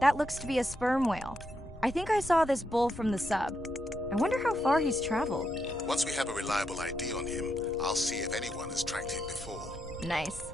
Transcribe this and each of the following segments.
That looks to be a sperm whale. I think I saw this bull from the sub. I wonder how far he's traveled. Once we have a reliable ID on him, I'll see if anyone has tracked him before. Nice.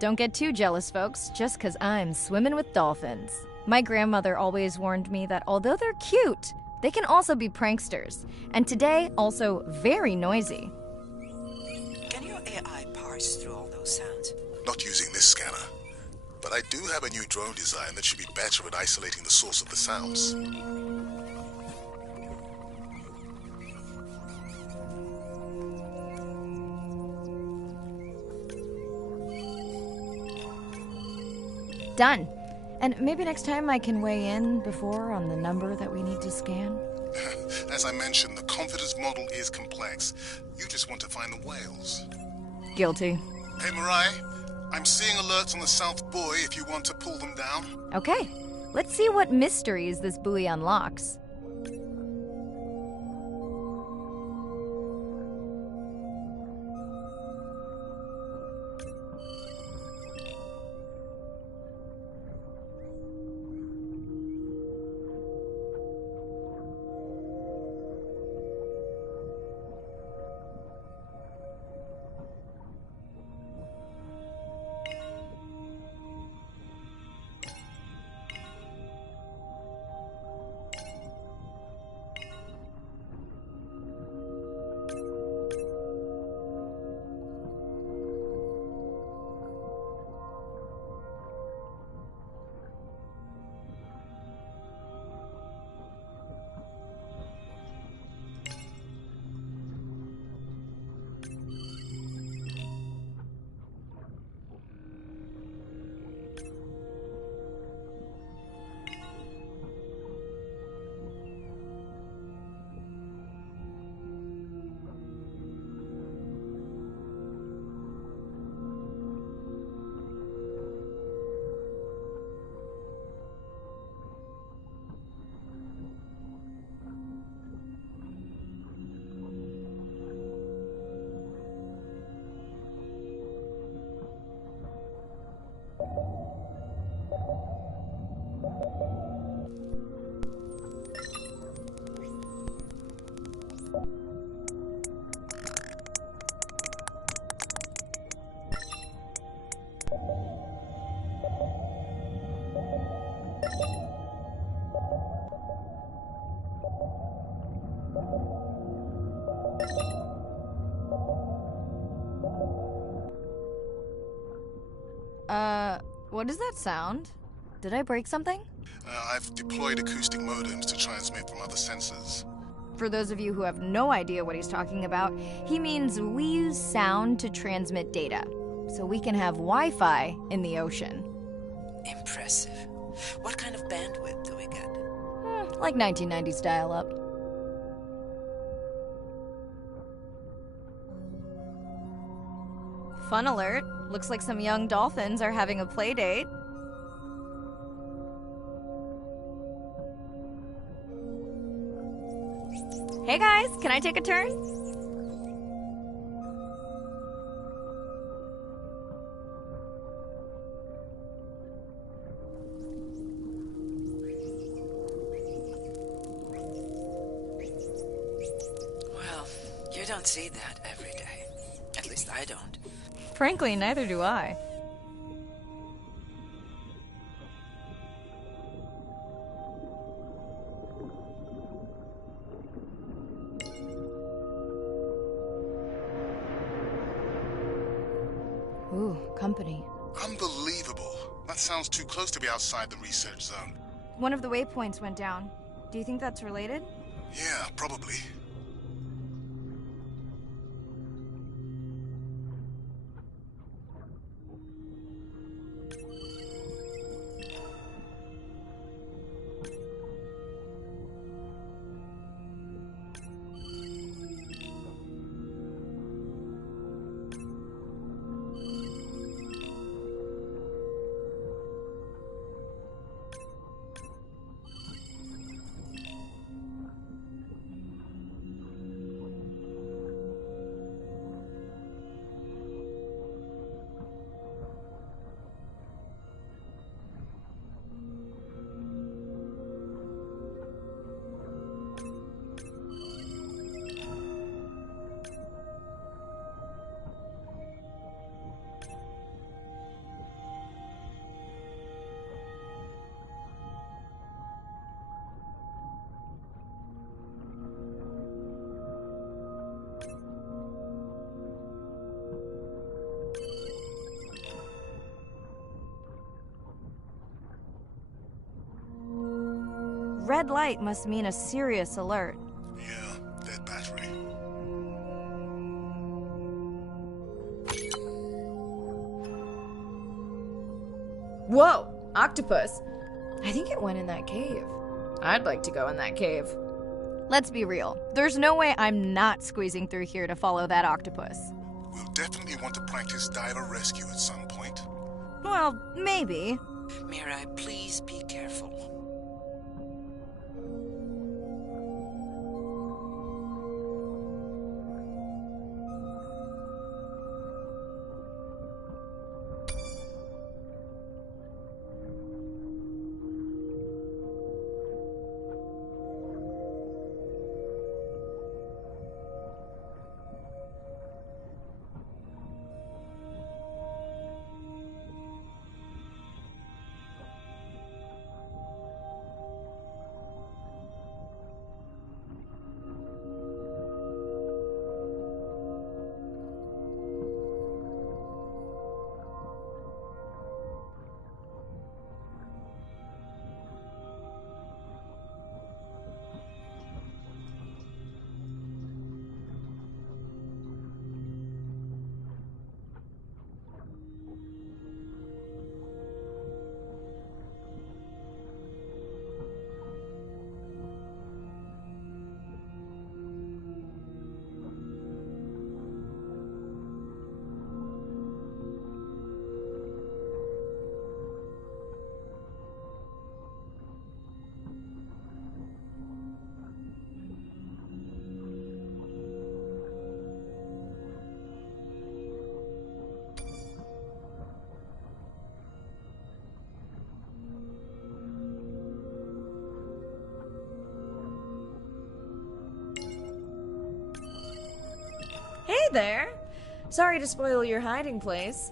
Don't get too jealous, folks, just 'cause I'm swimming with dolphins. My grandmother always warned me that although they're cute, they can also be pranksters, and today, also very noisy. Can your AI parse through all those sounds? Not using this scanner. But I do have a new drone design that should be better at isolating the source of the sounds. Done. And maybe next time I can weigh in before on the number that we need to scan? As I mentioned, the confidence model is complex. You just want to find the whales. Guilty. Hey, Mirai, I'm seeing alerts on the South Buoy if you want to pull them down. Okay, let's see what mysteries this buoy unlocks. What does that sound? Did I break something? I've deployed acoustic modems to transmit from other sensors. For those of you who have no idea what he's talking about, he means we use sound to transmit data, so we can have Wi-Fi in the ocean. Impressive. What kind of bandwidth do we get? Like 1990s dial-up. Fun alert. Looks like some young dolphins are having a play date. Hey guys, can I take a turn? Well, you don't see that every day. At least I don't. Frankly, neither do I. Ooh, company. Unbelievable. That sounds too close to be outside the research zone. One of the waypoints went down. Do you think that's related? Yeah, probably. Red light must mean a serious alert. Yeah, dead battery. Whoa! Octopus! I think it went in that cave. I'd like to go in that cave. Let's be real. There's no way I'm not squeezing through here to follow that octopus. We'll definitely want to practice diver rescue at some point. Well, maybe. Mirai, please be careful. Hey there! Sorry to spoil your hiding place.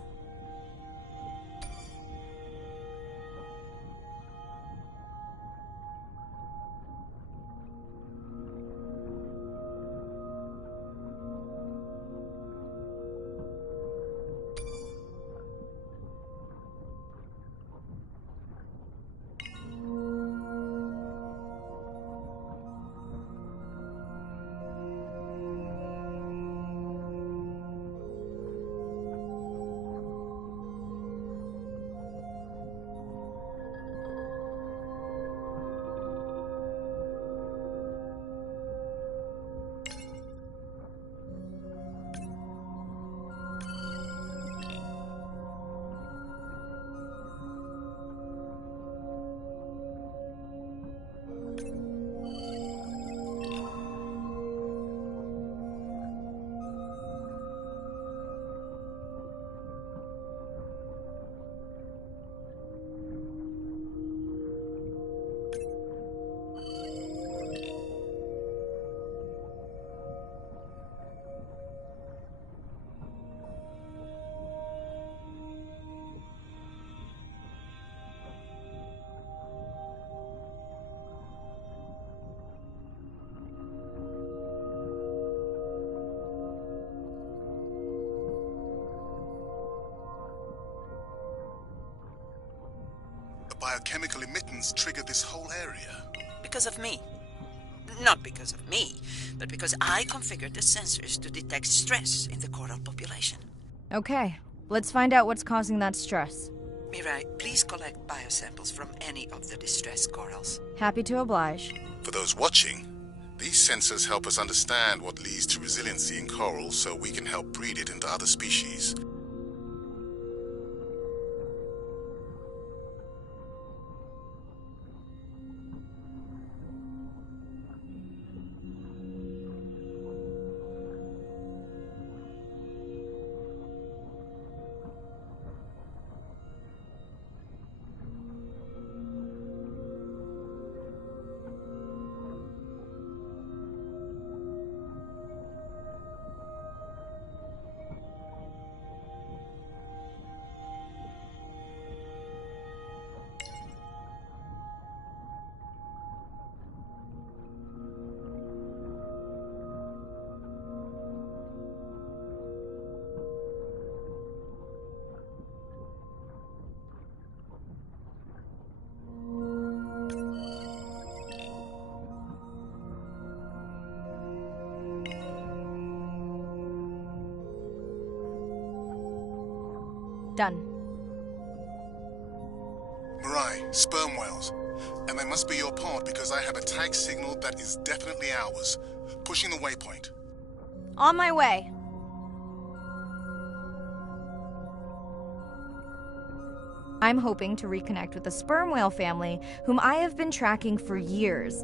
biochemical emittance triggered this whole area? Because of me. Not because of me, but because I configured the sensors to detect stress in the coral population. Okay, let's find out what's causing that stress. Mirai, please collect biosamples from any of the distressed corals. Happy to oblige. For those watching, these sensors help us understand what leads to resiliency in corals so we can help breed it into other species. Done. Mirai, sperm whales. And they must be your pod because I have a tag signal that is definitely ours. Pushing the waypoint. On my way. I'm hoping to reconnect with the sperm whale family, whom I have been tracking for years.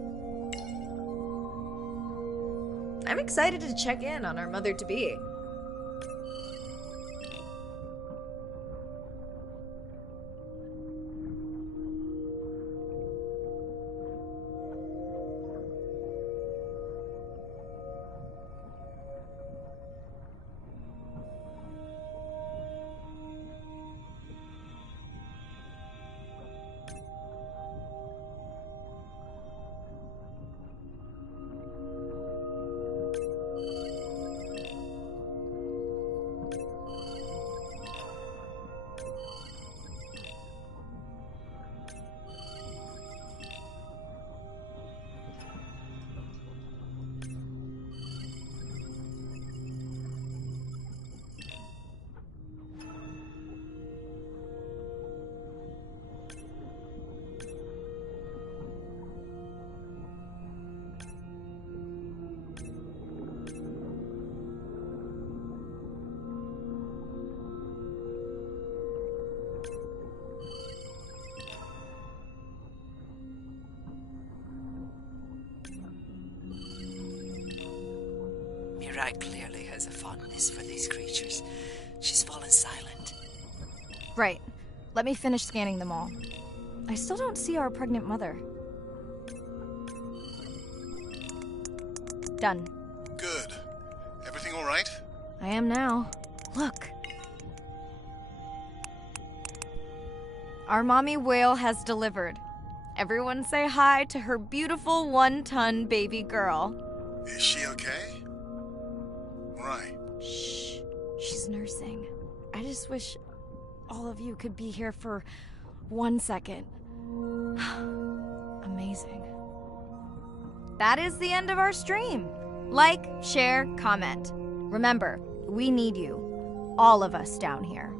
I'm excited to check in on our mother-to-be. Mirai clearly has a fondness for these creatures. She's fallen silent. Right. Let me finish scanning them all. I still don't see our pregnant mother. Done. Good. Everything all right? I am now. Look. Our mommy whale has delivered. Everyone say hi to her beautiful 1-ton baby girl. Is she okay? Right. Shh. She's nursing. I just wish all of you could be here for 1 second. Amazing. That is the end of our stream. Like, share, comment. Remember, we need you. All of us down here.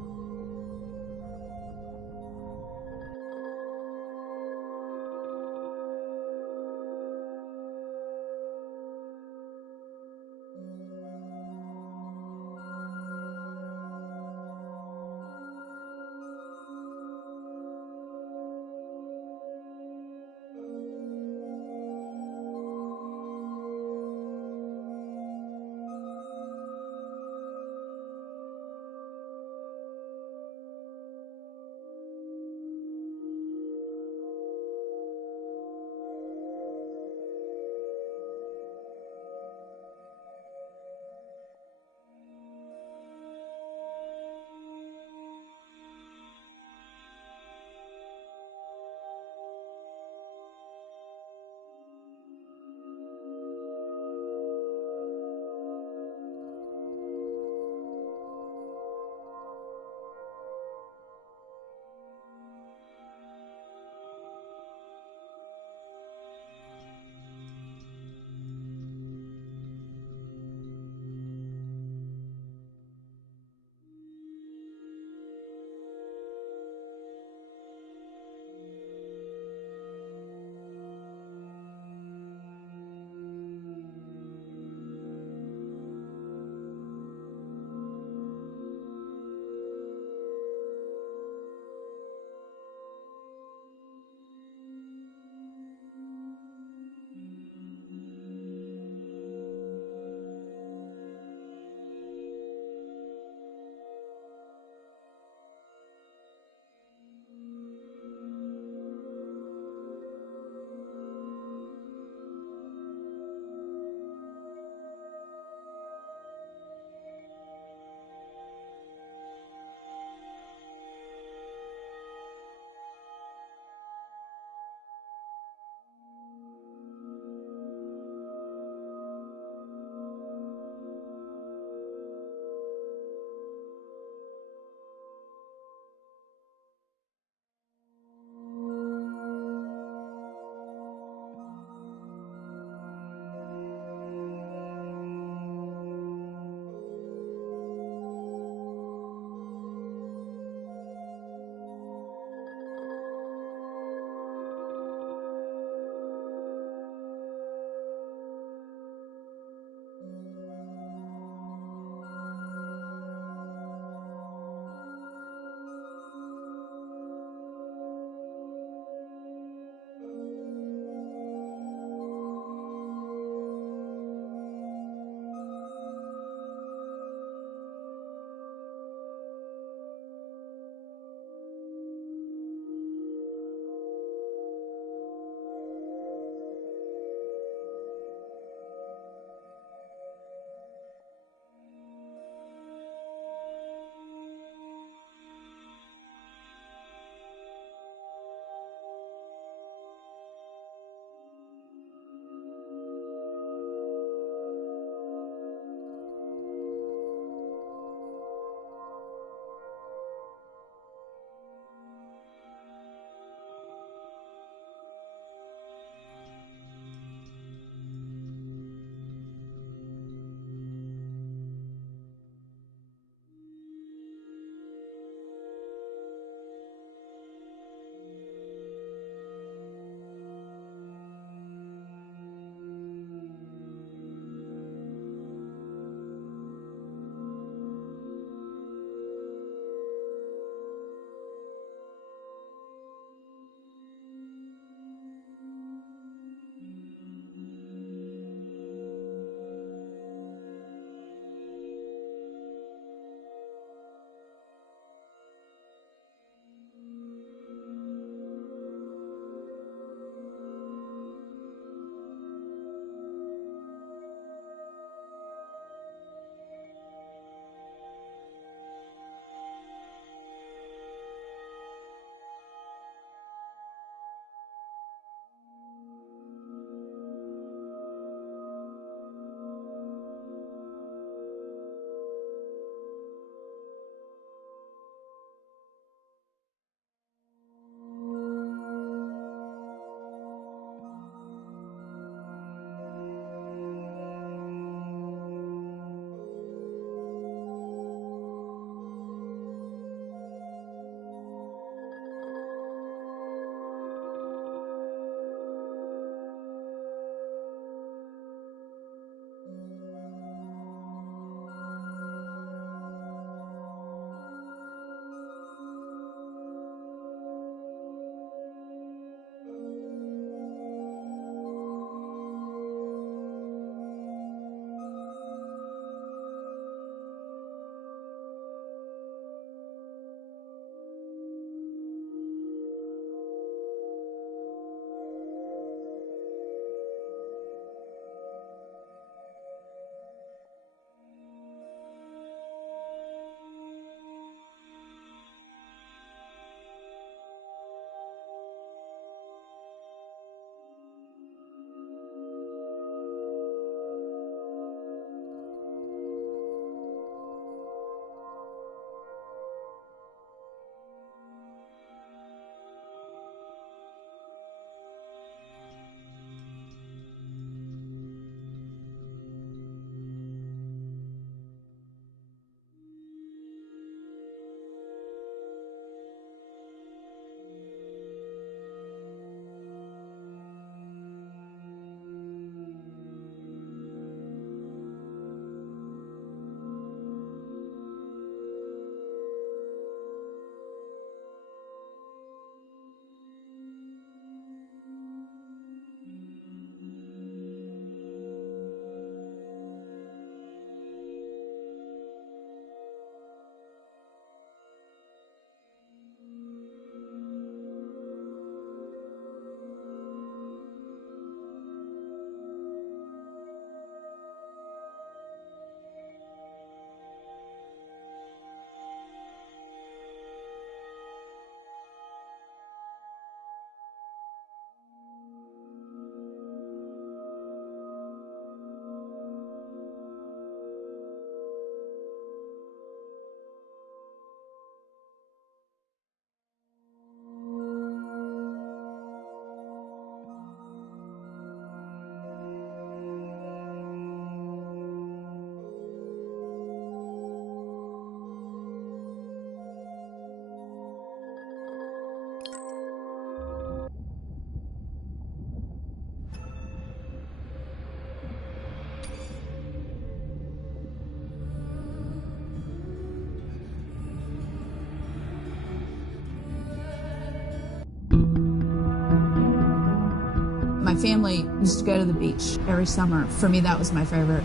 family used to go to the beach every summer. For me, that was my favorite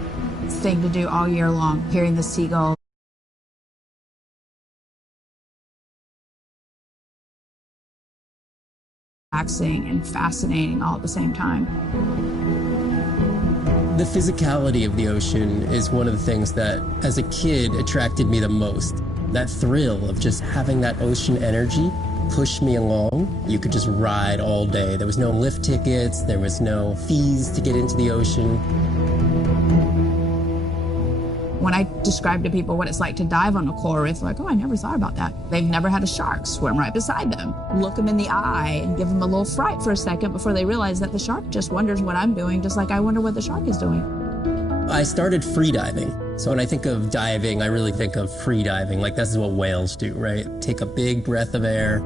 thing to do all year long, hearing the seagulls. Relaxing and fascinating all at the same time. The physicality of the ocean is one of the things that, as a kid, attracted me the most. That thrill of just having that ocean energy push me along. You could just ride all day. There was no lift tickets, there was no fees to get into the ocean. When I describe to people what it's like to dive on a coral reef, they're like, oh, I never thought about that. They've never had a shark swim right beside them. Look them in the eye and give them a little fright for a second before they realize that the shark just wonders what I'm doing, just like I wonder what the shark is doing. I started free diving. So when I think of diving, I really think of free diving. Like, this is what whales do, right? Take a big breath of air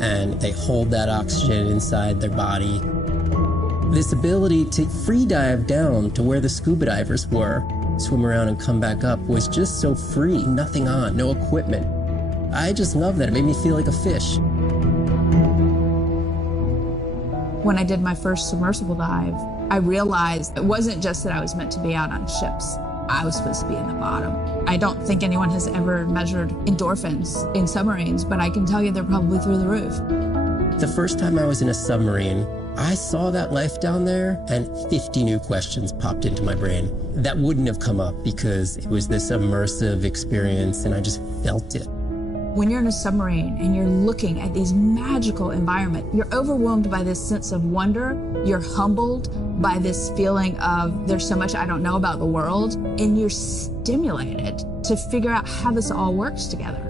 and they hold that oxygen inside their body. This ability to free dive down to where the scuba divers were, swim around and come back up, was just so free. Nothing on, no equipment. I just love that. It made me feel like a fish. When I did my first submersible dive, I realized it wasn't just that I was meant to be out on ships. I was supposed to be in the bottom. I don't think anyone has ever measured endorphins in submarines, but I can tell you they're probably through the roof. The first time I was in a submarine, I saw that life down there and 50 new questions popped into my brain that wouldn't have come up because it was this immersive experience and I just felt it. When you're in a submarine and you're looking at these magical environments, you're overwhelmed by this sense of wonder. You're humbled by this feeling of there's so much I don't know about the world, and you're stimulated to figure out how this all works together.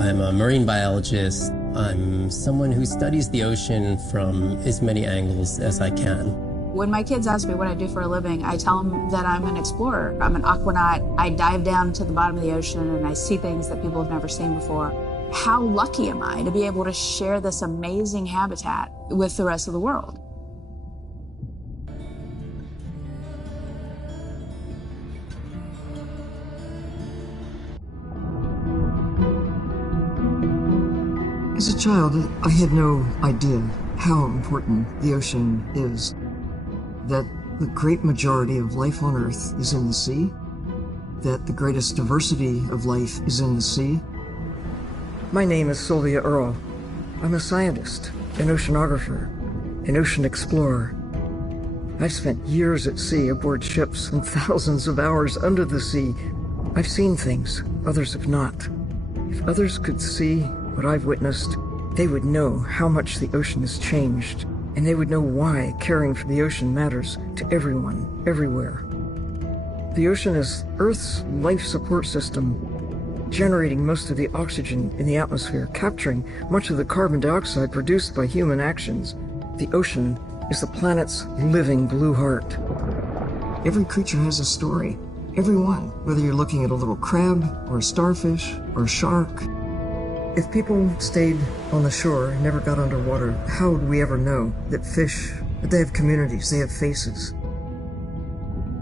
I'm a marine biologist. I'm someone who studies the ocean from as many angles as I can. When my kids ask me what I do for a living, I tell them that I'm an explorer. I'm an aquanaut. I dive down to the bottom of the ocean and I see things that people have never seen before. How lucky am I to be able to share this amazing habitat with the rest of the world? As a child, I had no idea how important the ocean is. That the great majority of life on Earth is in the sea. That the greatest diversity of life is in the sea. My name is Sylvia Earle. I'm a scientist, an oceanographer, an ocean explorer. I've spent years at sea aboard ships and thousands of hours under the sea. I've seen things others have not. If others could see what I've witnessed, they would know how much the ocean has changed, and they would know why caring for the ocean matters to everyone, everywhere. The ocean is Earth's life support system, generating most of the oxygen in the atmosphere, capturing much of the carbon dioxide produced by human actions. The ocean is the planet's living blue heart. Every creature has a story. Every one, whether you're looking at a little crab, or a starfish, or a shark. If people stayed on the shore and never got underwater, how would we ever know that fish, that they have communities, they have faces?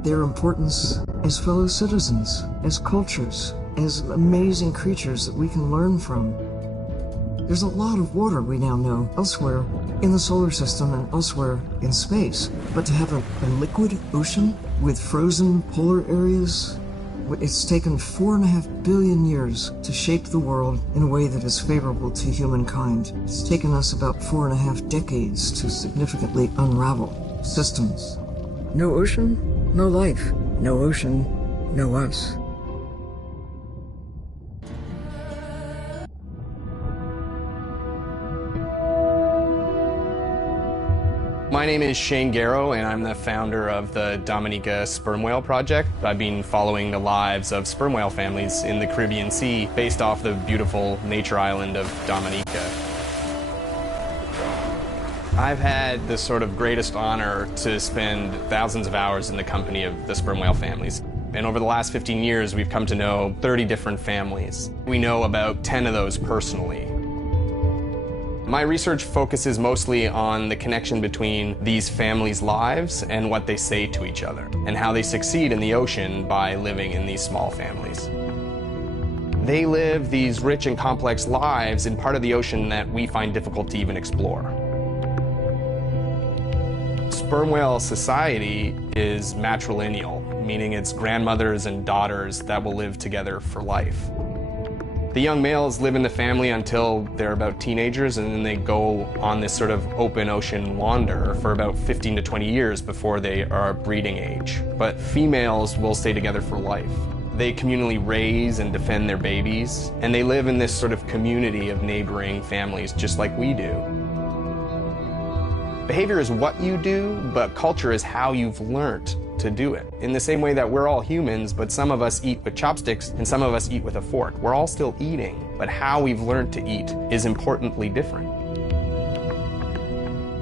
Their importance as fellow citizens, as cultures, as amazing creatures that we can learn from. There's a lot of water we now know elsewhere in the solar system and elsewhere in space. But to have a liquid ocean with frozen polar areas, it's taken 4.5 billion years to shape the world in a way that is favorable to humankind. It's taken us about 4.5 decades to significantly unravel systems. No ocean, no life. No ocean, no us. My name is Shane Garrow, and I'm the founder of the Dominica Sperm Whale Project. I've been following the lives of sperm whale families in the Caribbean Sea based off the beautiful nature island of Dominica. I've had the sort of greatest honor to spend thousands of hours in the company of the sperm whale families. And over the last 15 years, we've come to know 30 different families. We know about 10 of those personally. My research focuses mostly on the connection between these families' lives and what they say to each other, and how they succeed in the ocean by living in these small families. They live these rich and complex lives in part of the ocean that we find difficult to even explore. Sperm whale society is matrilineal, meaning it's grandmothers and daughters that will live together for life. The young males live in the family until they're about teenagers, and then they go on this sort of open ocean wander for about 15 to 20 years before they are breeding age. But females will stay together for life. They communally raise and defend their babies, and they live in this sort of community of neighboring families just like we do. Behavior is what you do, but culture is how you've learned to do it. In the same way that we're all humans, but some of us eat with chopsticks and some of us eat with a fork. We're all still eating, but how we've learned to eat is importantly different.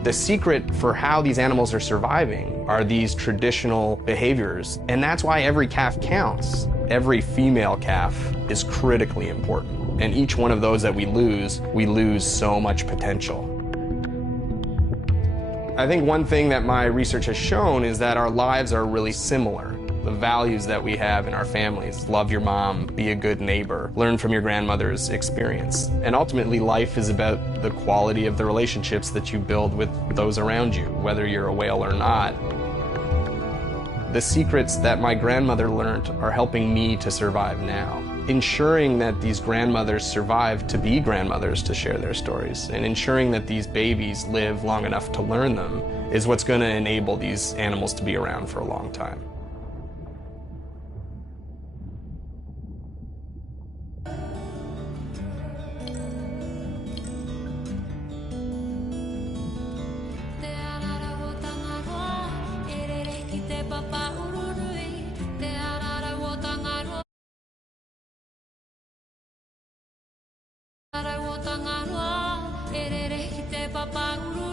The secret for how these animals are surviving are these traditional behaviors, and that's why every calf counts. Every female calf is critically important, and each one of those that we lose so much potential. I think one thing that my research has shown is that our lives are really similar. The values that we have in our families, love your mom, be a good neighbor, learn from your grandmother's experience. And ultimately, life is about the quality of the relationships that you build with those around you, whether you're a whale or not. The secrets that my grandmother learned are helping me to survive now. Ensuring that these grandmothers survive to be grandmothers to share their stories, and ensuring that these babies live long enough to learn them is what's going to enable these animals to be around for a long time. Papa